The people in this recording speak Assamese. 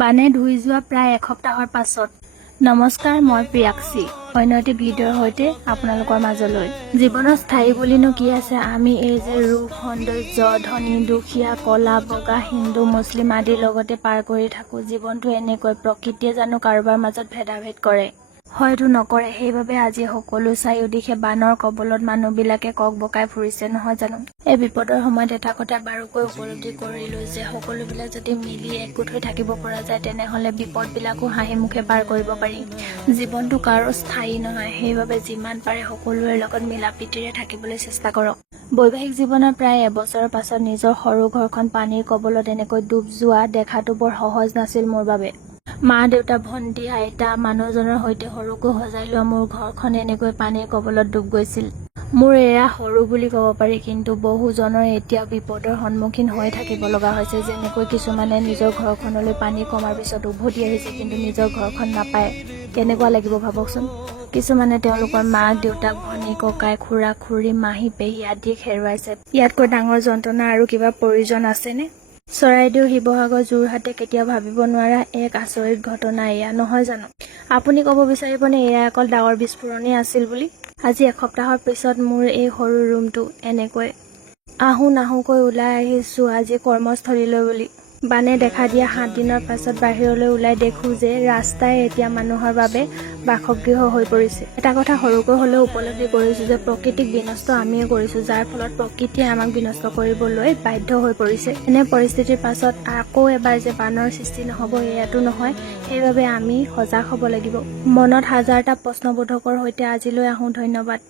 বানে ধুই যোৱা প্ৰায় এসপ্তাহৰ পাছত নমস্কাৰ, মই প্ৰিয়াক্ষী অন্য এটি ভিডিঅ'ৰ সৈতে আপোনালোকৰ মাজলৈ। জীৱনত স্থায়ী বুলিনো কি আছে? আমি এই যে ৰূপ, সৌন্দৰ্য, ধনী, দুখীয়া, কলা, বগা, হিন্দু, মুছলিম আদিৰ লগতে পাৰ কৰি থাকোঁ। জীৱনটো এনেকৈ। প্ৰকৃতিয়ে জানো কাৰোবাৰ মাজত ভেদাভেদ কৰে? হয়তো নকৰে। সেইবাবে আজি সকলো চাৰিওদিশে বানৰ কবলত মানুহবিলাকে কক বকাই ফুৰিছে, নহয় জানো? এই বিপদৰ সময়ত এটা কথা বাৰুকৈ উপলব্ধি কৰিলো যে সকলোবিলাক যদি মিলি একগোট হৈ থাকিব পৰা যায়, তেনেহলে বিপদবিলাকো হাঁহি মুখে পাৰ কৰিব পাৰি। জীৱনটো কাৰো স্থায়ী নহয়, সেইবাবে যিমান পাৰে সকলোৰে লগত মিলা প্ৰীতিৰে থাকিবলৈ চেষ্টা কৰক। বৈবাহিক জীৱনৰ প্ৰায় এবছৰৰ পাছত নিজৰ সৰু ঘৰখন পানীৰ কবলত এনেকৈ ডুব যোৱা দেখাটো বৰ সহজ নাছিল মোৰ বাবে। মা, দেউতা, ভণ্টি, আইতা, মানুহজনৰ সৈতে সৰুকৈ সজাই লোৱা মোৰ ঘৰখন এনেকৈ পানীৰ কবলত ডুব গৈছিল। মোৰ এয়া সৰু বুলি ক'ব পাৰি, কিন্তু বহুজনৰ এতিয়াও বিপদৰ সন্মুখীন হৈ থাকিব লগা হৈছে। যেনেকৈ কিছুমানে নিজৰ ঘৰখনলৈ পানী কমাৰ পিছত উভতি আহিছে, কিন্তু নিজৰ ঘৰখন নাপায়। কেনেকুৱা লাগিব ভাবকচোন। কিছুমানে তেওঁলোকৰ মাক, দেউতাক, ভনী, ককাই, খুৰা, খুৰী, মাহী, পেহী আদিক হেৰুৱাইছে। ইয়াতকৈ ডাঙৰ যন্ত্ৰণা আৰু কিবা প্ৰয়োজন আছেনে? চৰাইদেউ, শিৱসাগৰ, যোৰহাটে কেতিয়াও ভাবিব নোৱাৰা এক আচৰিত ঘটনা এয়া, নহয় জানো? আপুনি ক'ব বিচাৰিবনে এয়া অকল ডাৱৰ বিস্ফোৰণেই আছিল বুলি? আজি এসপ্তাহৰ পিছত মোৰ এই সৰু ৰুমটো এনেকৈ আহোঁ নাহোঁকৈ ওলাই আহিছোঁ আজি কৰ্মস্থলীলৈ বুলি। বানে দেখা দিয়া 7 দিনৰ পাছত বাহিৰলৈ ওলাই দেখোঁ যে ৰাস্তাই এতিয়া মানুহৰ বাবে বাসগৃহ হৈ পৰিছে। এটা কথা সৰুকৈ হ'লেও উপলব্ধি কৰিছোঁ যে প্ৰকৃতিক বিনষ্ট আমিয়ে কৰিছোঁ, যাৰ ফলত প্ৰকৃতিয়ে আমাক বিনষ্ট কৰিবলৈ বাধ্য হৈ পৰিছে। এনে পৰিস্থিতিৰ পাছত আকৌ এবাৰ যে বানৰ সৃষ্টি নহ'ব এয়াতো নহয়, সেইবাবে আমি সজাগ হ'ব লাগিব। মনত হাজাৰটা প্ৰশ্নবোধকৰ সৈতে আজিলৈ আহোঁ। ধন্যবাদ।